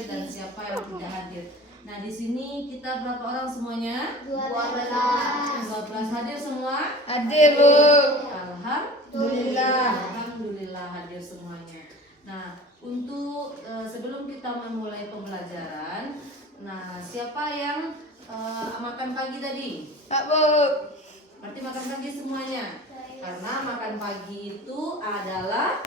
hadir dan siapa yang tidak hadir. Nah, di sini kita berapa orang semuanya? 12 hadir semua? Hadir, Bu. Alhamdulillah hadir semuanya. Nah, untuk sebelum kita memulai pembelajaran, nah siapa yang makan pagi tadi? Pak, Bu. Berarti makan pagi semuanya. Karena makan pagi itu adalah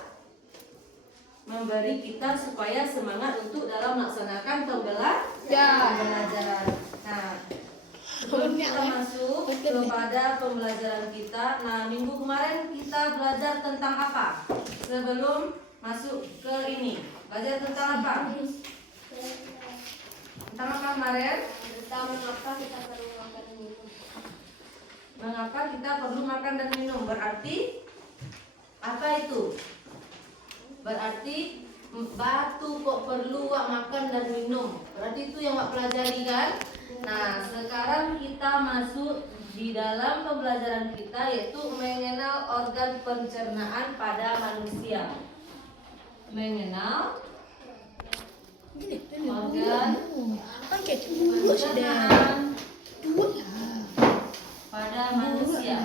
memberi kita supaya semangat untuk dalam melaksanakan pembelajaran. Nah, sebelum kita masuk kepada pembelajaran kita, nah minggu kemarin kita belajar tentang apa? Sebelum masuk ke ini, belajar tentang apa? Tentang apa kemarin? Tentang mengapa kita perlu makan dan minum. Mengapa kita perlu makan dan minum? Berarti apa itu? Berarti batu kok perlu wak makan dan minum. Berarti itu yang wak pelajari kan? Nah, sekarang kita masuk di dalam pembelajaran kita, yaitu mengenal organ pencernaan pada manusia. Mengenal organ pencernaan pada manusia.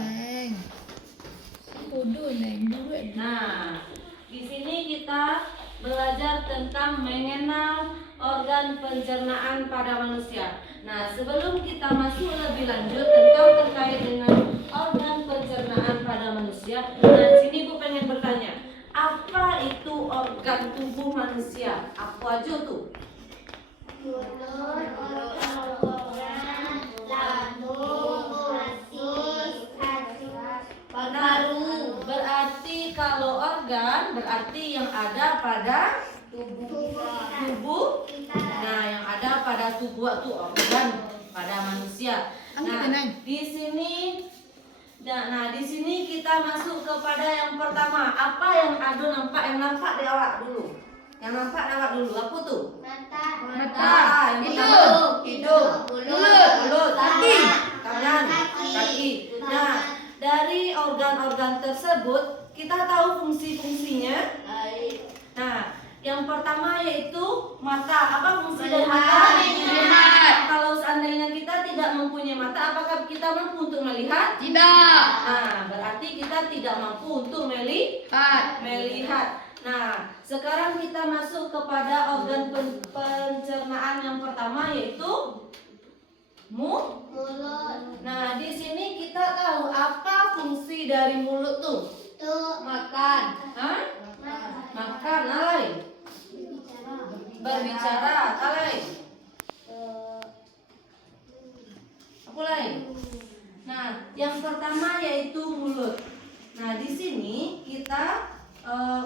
Nah, di sini kita belajar tentang mengenal organ pencernaan pada manusia. Nah, sebelum kita masuk lebih lanjut tentang terkait dengan organ pencernaan pada manusia, nah di sini Bu pengen bertanya, apa itu organ tubuh manusia? Apa aja tuh? Mulut, tenggorokan, lambung, usus, hati, Baru berarti kalau organ berarti yang ada pada tubuh. Nah, yang ada pada tubuh itu organ pada manusia. Nah, di sini kita masuk kepada yang pertama. Apa yang ada nampak? Yang nampak di awak dulu. Yang nampak di awak dulu. Apa tuh? mata, Yang pertama hidung, mulut, tangan, kaki. Nah, dari organ-organ tersebut kita tahu fungsi-fungsinya. Nah, yang pertama yaitu mata. Apa fungsi dari mata? Melihat. Kalau seandainya kita tidak mempunyai mata, apakah kita mampu untuk melihat? Tidak. Nah, berarti kita tidak mampu untuk melihat. Nah, sekarang kita masuk kepada organ pencernaan yang pertama yaitu mulut. Nah, di sini kita tahu apa fungsi dari mulut tuh? makan, Hah? Makan, alay. Berbicara, alay. Apa lain? Nah, yang pertama yaitu mulut. Nah, di sini kita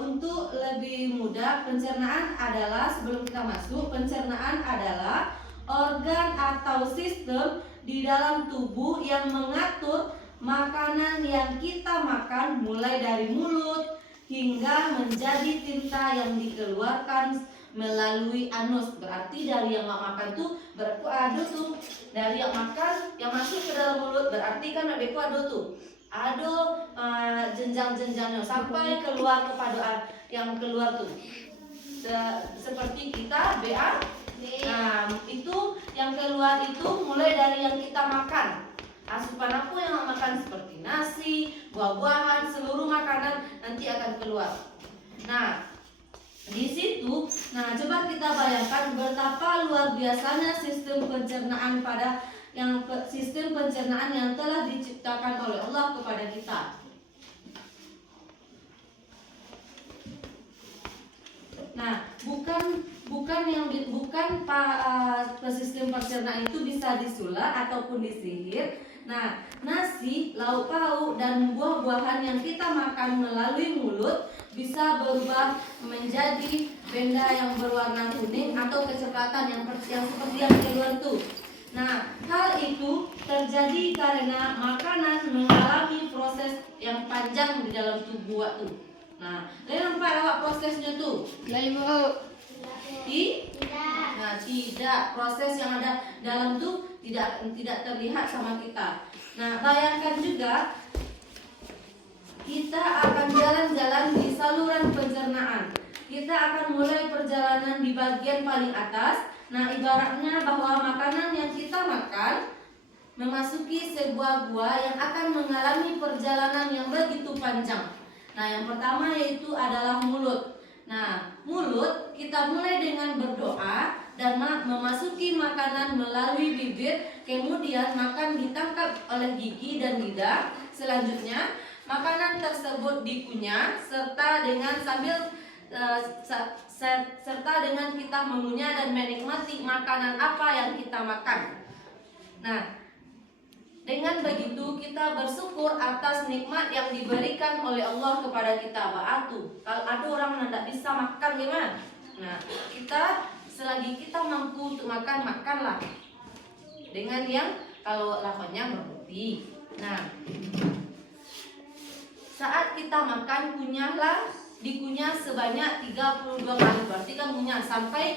untuk lebih mudah, pencernaan adalah, sebelum kita masuk, pencernaan adalah organ atau sistem di dalam tubuh yang mengatur makanan yang kita makan mulai dari mulut hingga menjadi tinta yang dikeluarkan melalui anus. Berarti dari yang makan tuh ada tuh, dari yang makan yang masuk ke dalam mulut, berarti kan ada tuh. Ada jenjang-jenjangnya sampai keluar kepada yang keluar tuh. Seperti kita BA. Nah, itu yang keluar itu mulai dari yang kita makan. Asupan apa yang makan seperti nasi, buah-buahan, seluruh makanan nanti akan keluar. Nah, di situ, nah coba kita bayangkan betapa luar biasanya sistem pencernaan sistem pencernaan yang telah diciptakan oleh Allah kepada kita. Nah, bukan sistem pencernaan itu bisa disulap ataupun disihir. Nah, nasi, lauk pauk dan buah-buahan yang kita makan melalui mulut bisa berubah menjadi benda yang berwarna kuning atau kecoklatan yang seperti yang keluar tuh. Nah, hal itu terjadi karena makanan mengalami proses yang panjang di dalam tubuh waktu. Nah, kalian nampak lewat prosesnya tuh? Nah, tidak, proses yang ada dalam tuh tidak terlihat sama kita. Nah, bayangkan juga kita akan jalan-jalan di saluran pencernaan. kita akan mulai perjalanan di bagian paling atas. Nah, ibaratnya bahwa makanan yang kita makan memasuki sebuah gua yang akan mengalami perjalanan yang begitu panjang. Nah, yang pertama yaitu adalah mulut. Nah, mulut kita mulai dengan berdoa dan memasuki makanan melalui bibir, kemudian makan ditangkap oleh gigi dan lidah. Selanjutnya, makanan tersebut dikunyah serta dengan kita mengunyah dan menikmati makanan apa yang kita makan. Nah, dengan begitu kita bersyukur atas nikmat yang diberikan oleh Allah kepada kita. Kalau ada orang yang tidak bisa makan gimana? Nah, kita selagi kita mampu untuk makan, makanlah. Dengan yang kalau lakonnya berbukti. Nah, saat kita makan, dikunyah sebanyak 32 kali. Berarti kan kunyah sampai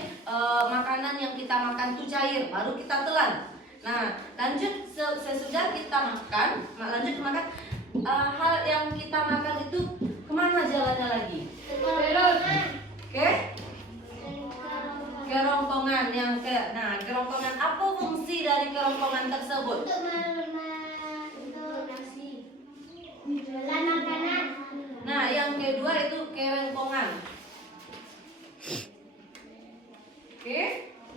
makanan yang kita makan itu cair, baru kita telan. Nah, lanjut sesudah kita makan, hal yang kita makan itu kemana jalannya lagi? Oke? Kerongkongan kerongkongan. Apa fungsi dari kerongkongan tersebut? Jualan makanan. Nah, yang kedua itu kerongkongan. Oke?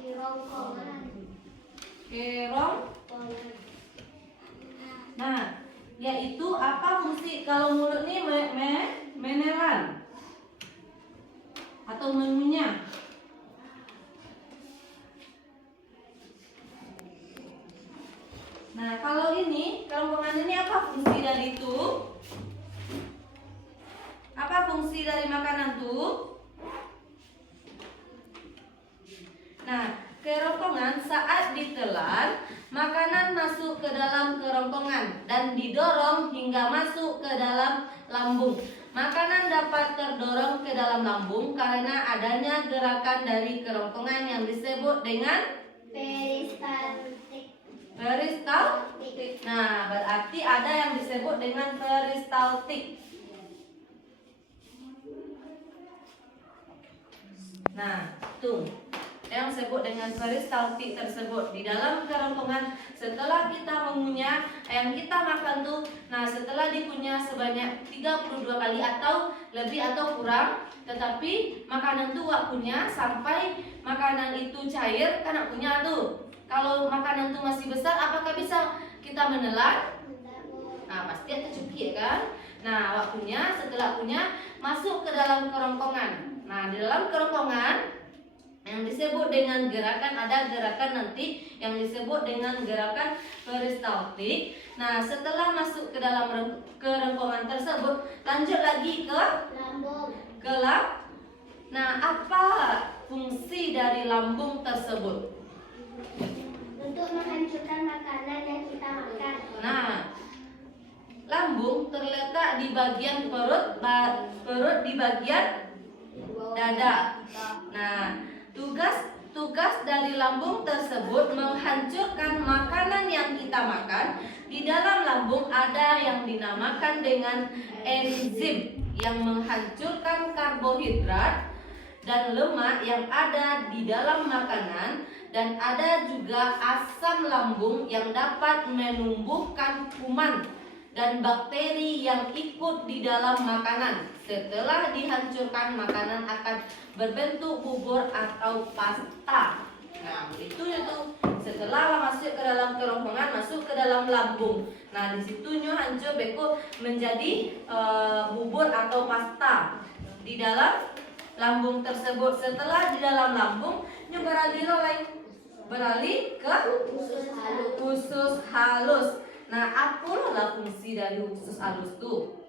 Kerongkongan. Nah, yaitu apa fungsi kalau mulut ini menelan atau mengunyah. Nah, kalau ini kerongkongan ini apa fungsi dari itu? Apa fungsi dari makanan tuh? Nah, kerongkongan saat ditelan, makanan masuk ke dalam kerongkongan dan didorong hingga masuk ke dalam lambung. Makanan dapat terdorong ke dalam lambung karena adanya gerakan dari kerongkongan yang disebut dengan peristaltik. Nah, berarti ada yang disebut dengan peristaltik. Nah, tuh yang disebut dengan peristaltik tersebut di dalam kerongkongan. Setelah kita mengunyah yang kita makan tuh, nah setelah dikunyah sebanyak 32 kali atau lebih atau kurang, tetapi makanan tuh waktunya sampai makanan itu cair, kan punya tuh. Kalau makanan tuh masih besar, apakah bisa kita menelan? Nah, pasti ada cuki kan? Nah, waktunya setelah punya masuk ke dalam kerongkongan. Nah, di dalam kerongkongan yang disebut dengan gerakan, ada gerakan nanti yang disebut dengan gerakan peristaltik. Nah, setelah masuk ke dalam kerongkongan tersebut, lanjut lagi ke Lambung. Nah, apa fungsi dari lambung tersebut? Untuk menghancurkan makanan yang kita makan. Nah, lambung terletak di bagian perut di bagian dada. Nah, tugas dari lambung tersebut menghancurkan makanan yang kita makan. Di dalam lambung ada yang dinamakan dengan enzim yang menghancurkan karbohidrat dan lemak yang ada di dalam makanan, dan ada juga asam lambung yang dapat menumbuhkan kuman dan bakteri yang ikut di dalam makanan. Setelah dihancurkan, makanan akan berbentuk bubur atau pasta. Nah, itu setelah masuk ke dalam kerongkongan, masuk ke dalam lambung. Nah, di situnya hancur beko menjadi bubur atau pasta di dalam lambung tersebut. Setelah di dalam lambung, beralih ke usus halus. Nah, apalah fungsi dari usus halus tuh?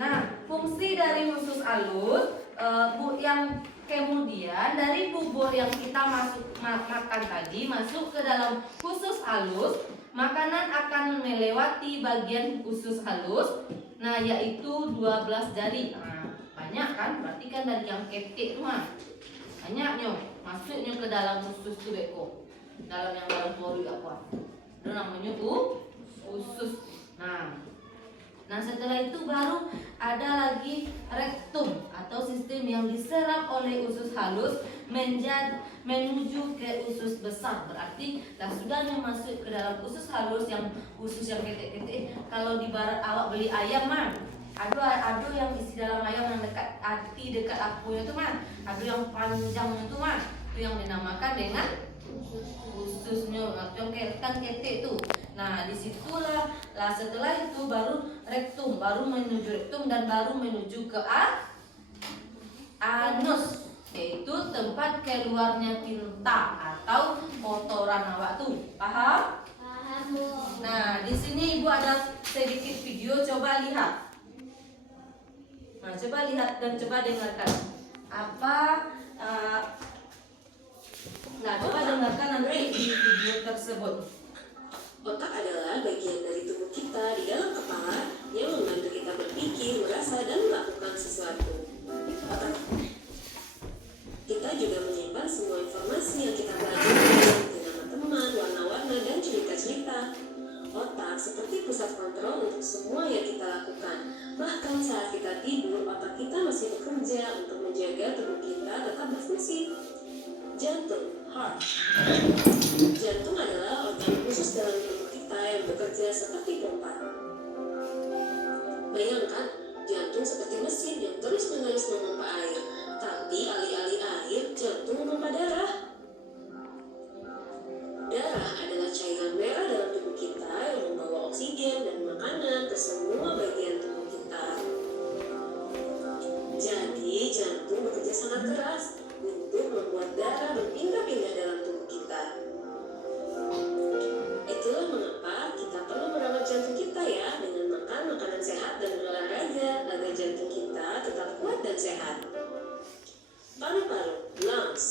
Nah, fungsi dari usus halus yang kemudian dari bubur yang kita makan tadi masuk ke dalam usus halus, makanan akan melewati bagian usus halus. Nah, yaitu 12 jari. Nah, banyak kan? Berarti kan dari yang ketik tuh mah banyaknya masuknya ke dalam usus tuh beko. Dalam yang dalam telur apa? Itu namanya usus. Nah, Nah, setelah itu baru ada lagi rektum atau sistem yang diserap oleh usus halus menuju ke usus besar. Berarti sudahnya masuk ke dalam usus halus, yang usus yang ketek-ketek. Kalau di barat awak beli ayam mah, ada yang isi dalam ayam yang dekat hati, dekat akunya itu mah, ada yang panjang itu mah, itu yang dinamakan dengan ususnya, yang ketek itu. Nah, disitulah setelah itu baru rektum, baru menuju rektum dan baru menuju ke anus, yaitu tempat keluarnya tinta atau kotoran awak tuh. Paham? Paham, Bu. Nah, di sini Ibu ada sedikit video, coba lihat. Nah, coba lihat dan coba dengarkan. Nah, coba dengarkan nanti di video tersebut. Otak adalah bagian dari tubuh kita di dalam kepala yang membantu kita berpikir, merasa, dan melakukan sesuatu. Otak kita juga menyimpan semua informasi yang kita pelajari, seperti nama teman, warna-warna, dan cerita-cerita. Otak seperti pusat kontrol untuk semua yang kita lakukan. Bahkan saat kita tidur, otak kita masih bekerja untuk menjaga tubuh kita tetap berfungsi. Jantung, heart. Jantung adalah organ khusus dalam tubuh kita yang bekerja seperti pompa. Bayangkan, jantung seperti mesin yang terus-menerus memompa air, tapi alih-alih air, jantung memompa darah. Darah adalah cairan merah dalam tubuh kita yang membawa oksigen dan makanan ke semua bagian tubuh kita. Jadi, jantung bekerja sangat keras untuk membuat darah berpindah-pindah dalam tubuh kita. Itulah mengapa kita perlu merawat jantung kita ya, dengan makan makanan sehat dan berolahraga agar jantung kita tetap kuat dan sehat. Paru-paru, lungs.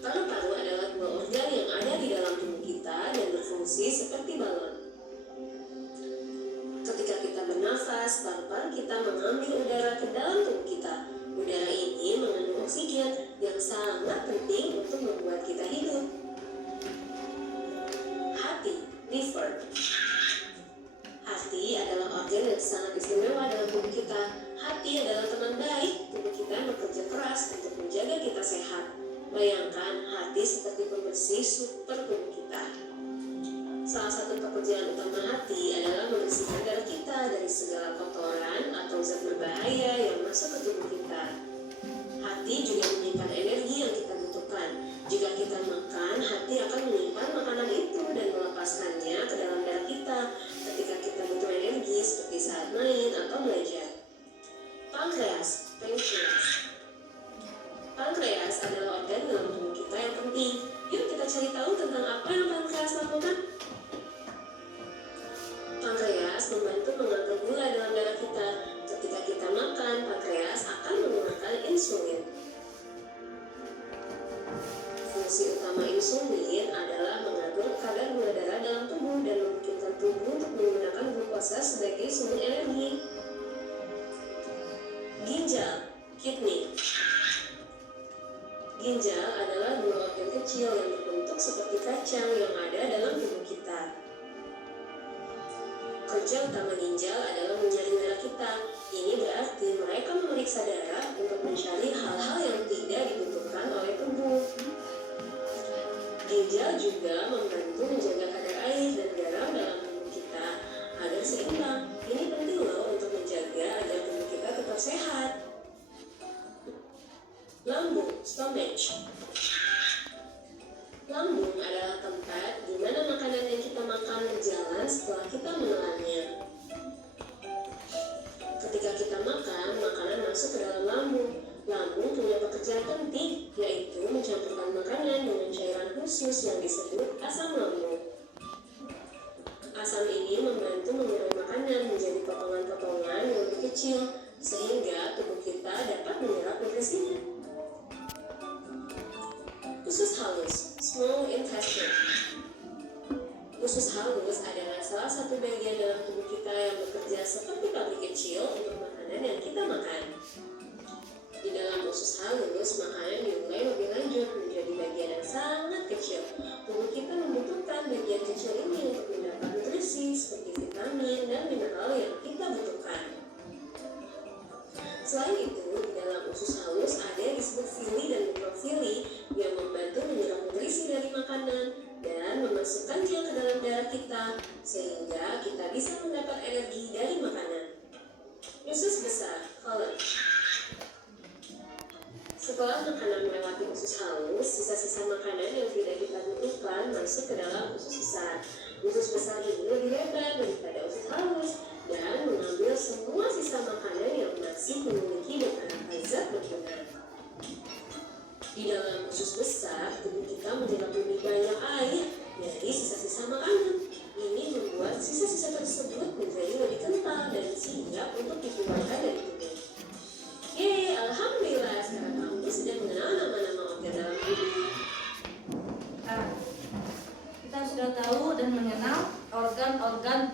Paru-paru adalah dua organ yang ada di dalam tubuh kita dan berfungsi seperti balon. Ketika kita bernafas, paru-paru kita mengambil udara ke dalam tubuh kita. Udara ini mengandung oksigen yang sangat penting untuk membuat kita hidup. Hati, liver. Hati adalah organ yang sangat istimewa dalam tubuh kita. Hati adalah teman baik tubuh kita yang bekerja keras untuk menjaga kita sehat. Bayangkan hati seperti pembersih super tubuh kita. Salah satu pekerjaan utama hati adalah membersihkan darah kita dari segala kotoran atau zat berbahaya yang masuk ke tubuh kita. Hati juga menyimpan energi yang kita butuhkan. Jika kita makan, hati akan menyimpan makanan itu dan melepaskannya ke dalam darah kita ketika kita butuh energi seperti saat main atau belajar. Pankreas, Pankreas adalah organ dalam tubuh kita yang penting. Yuk kita cari tahu tentang apa yang pankreas lakukan. Pankreas membantu mengatur gula dalam darah kita. Ketika kita makan, pankreas akan menggunakan insulin. Fungsi utama insulin adalah mengatur kadar gula darah dalam tubuh dan memungkinkan tubuh untuk menggunakan glukosa sebagai sumber energi. Ginjal, kidney. Ginjal adalah dua organ kecil yang berbentuk seperti kacang yang ada dalam tubuh kita. Kerja utama ginjal adalah menyaring darah kita. Ini berarti mereka memeriksa darah untuk mencari hal-hal yang tidak dibutuhkan oleh tubuh. Ginjal juga membantu menjaga kadar air dan garam dalam tubuh kita agar seimbang. Ini penting loh untuk menjaga agar tubuh kita tetap sehat. Lambung, stomach. Lambung adalah tempat di mana makanan yang kita makan berjalan setelah kita menelannya. Ketika kita makan, makanan masuk ke dalam lambung. Lambung punya pekerjaan penting, yaitu mencampurkan makanan dengan cairan khusus yang disebut asam lambung. Asam ini membantu mengurai makanan menjadi potongan-potongan yang lebih kecil, sehingga tubuh kita dapat menyerap nutrisinya. Usus halus, small intestine. Usus halus adalah salah satu bagian dalam tubuh kita yang bekerja seperti pabrik kecil untuk makanan yang kita makan. Di dalam usus halus, makanan diurai lebih lanjut menjadi bagian yang sangat kecil. Tubuh kita membutuhkan bagian kecil ini untuk mendapat nutrisi seperti vitamin, Selain itu, di dalam usus halus ada yang disebut fili dan mikrofili yang membantu menyerap nutrisi dari makanan dan memasukkannya ke dalam darah kita sehingga kita bisa mendapat energi dari makanan. Usus besar, colon. Setelah makanan melewati usus halus, sisa-sisa makanan yang tidak kita butuhkan masuk ke dalam usus besar. Usus besar ini lebih lebar daripada usus halus dan mengambil semua sisa makanan yang masih memiliki beberapa zat berguna. Di dalam usus besar, tubuh kita menyerap lebih banyak air dari sisa-sisa makanan. Ini membuat sisa-sisa tersebut menjadi lebih kental dan siap untuk dikeluarkan dari tubuh. Yeay, alhamdulillah sekarang kamu sudah mengenal nama-nama organ dalam tubuh. Nah, kita sudah tahu dan mengenal organ-organ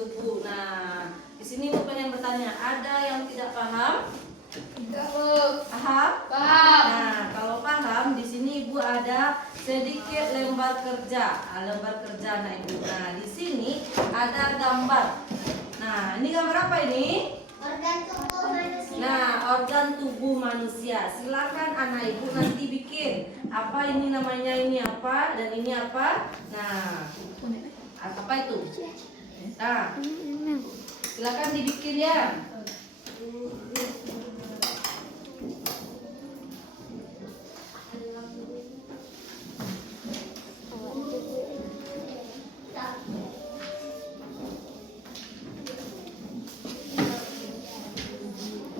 tubuh. Nah, di sini Ibu pengen bertanya, ada yang tidak paham? Tidak, Bu. Paham? Paham. Nah, kalau paham di sini Ibu ada sedikit lembar kerja. Lembar kerja nah Ibu. Nah, di sini ada gambar. Nah, ini gambar apa ini? Organ tubuh manusia. Nah, organ tubuh manusia. Silakan anak Ibu nanti bikin. Apa ini namanya, ini apa dan ini apa? Nah, apa itu? Nah, silakan dibikin ya.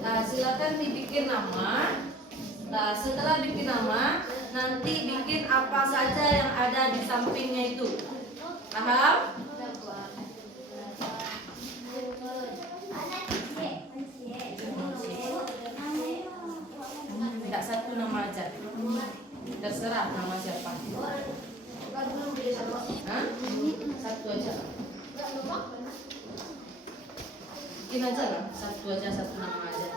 Nah, silakan dibikin nama. Nah, setelah bikin nama, nanti bikin apa saja yang ada di sampingnya itu. Paham? Tidak satu nama aja. Terserah nama siapa. Hah? Satu aja. Bikin aja lah. Satu aja, satu nama aja.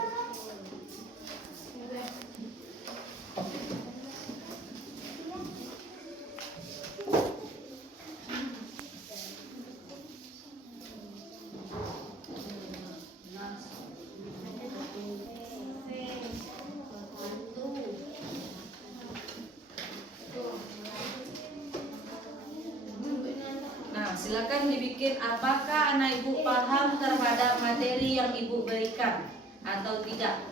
Nah, silakan dibikin apakah anak Ibu paham terhadap materi yang Ibu berikan atau tidak.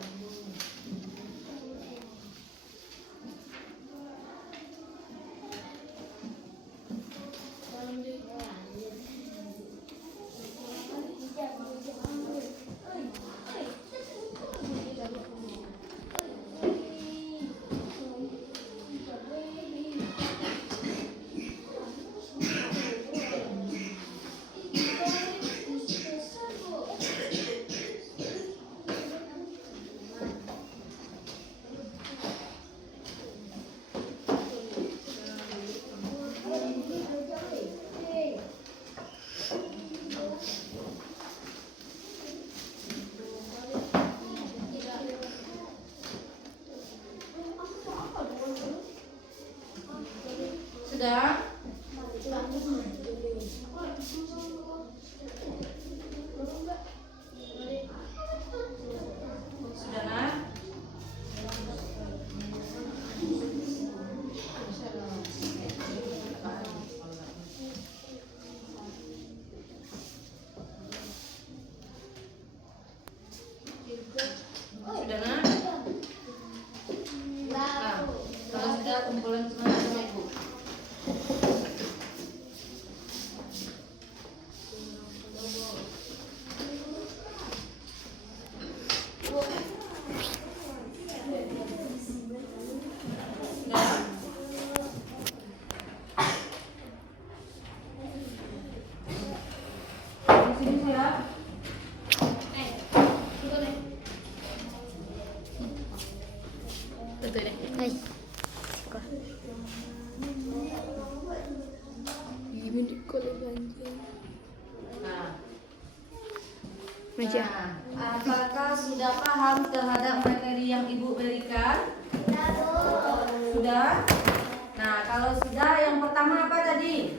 Sudah? Sudah, Nak? Sudah, Nak? Nah, kalau sudah kumpulan semua sama Ibu. Nah, apakah sudah paham terhadap materi yang Ibu berikan? Sudah? Nah, kalau sudah, yang pertama apa tadi?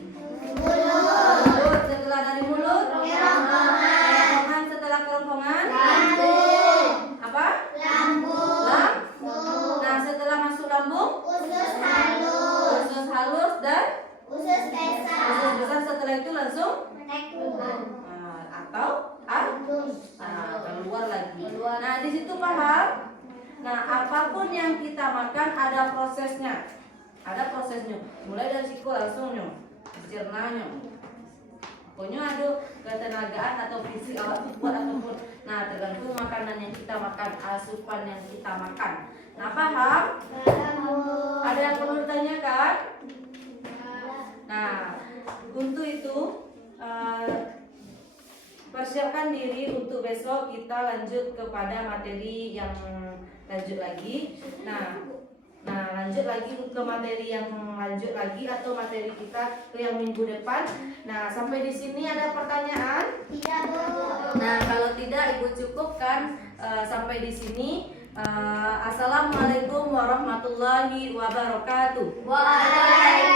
Mulut. Setelah dari mulut? Kerongkongan. Setelah kerongkongan? Nah, apapun yang kita makan ada prosesnya. Ada prosesnya. Mulai dari siku langsung cernanya. Pokoknya ada ketenagaan atau fisik awak tuh kuat ataupun. Nah, tergantung makanan yang kita makan, asupan yang kita makan. Nah, paham? Ada yang perlu ditanyakan? Nah, untuk itu persiapkan diri untuk besok kita lanjut kepada materi yang lanjut lagi. Nah, lanjut lagi ke materi yang lanjut lagi atau materi kita ke yang minggu depan. Nah, sampai di sini ada pertanyaan? Tidak, Bu. Nah, kalau tidak Ibu cukupkan sampai di sini. Assalamualaikum warahmatullahi wabarakatuh. Waalaikumsalam.